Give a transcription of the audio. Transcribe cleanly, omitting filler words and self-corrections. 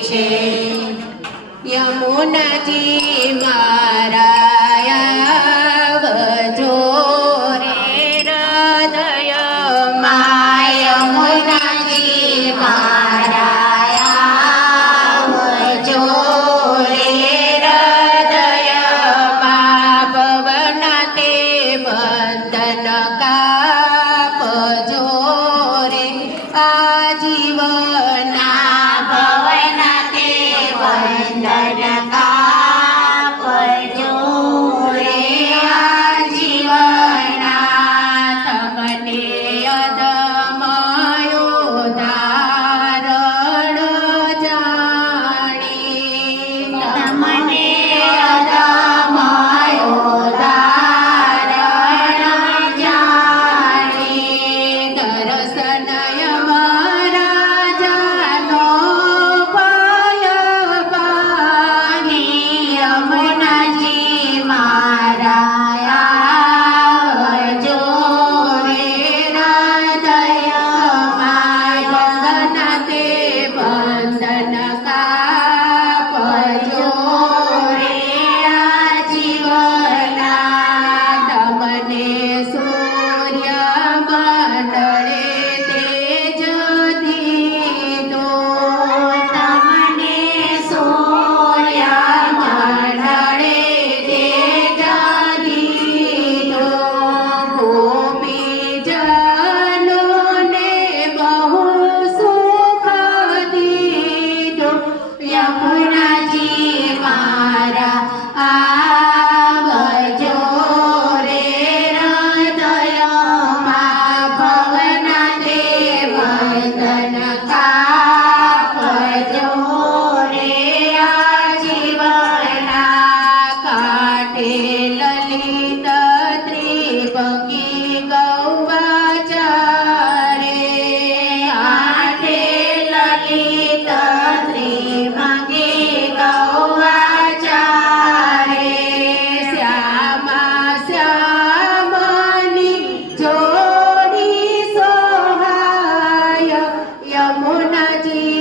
છે યમુનાજી મારા આવજો રે હૃદયમાં યમુનાજી મારા આવજો રે હૃદયમાં ભવના તે બંધન કાપજો રે આજીવના ભવના તે બંધન કાપજો રે આજીવના તમને અદમયો ધારણ જાણી તમને અદમયો ધારણ જાણી દર્શનય મહારાજાનો ભય પામી યમુનાજી મારા આવજો રે હૃદયમાં ગંગના તે બંધન કાપજો રે આજીવના તમને સૂર્ય મંડળે તેજ દીધો તમને સૂર્ય મંડળે તેજ દીધો ગોપીજનોને બહુ સુખ દીધો યમુનાજી મારા આવજો રે હૃદયમાં ભવના તે બંધન કાપજો રે આજીવના કાંઠે લલિત ત્રિભંગી ગૌવાચારે કાંઠે લલિત ત્રિભંગી ગૌવાચારે શ્યામા શ્યામની જોડી સોહાય યમુનાજી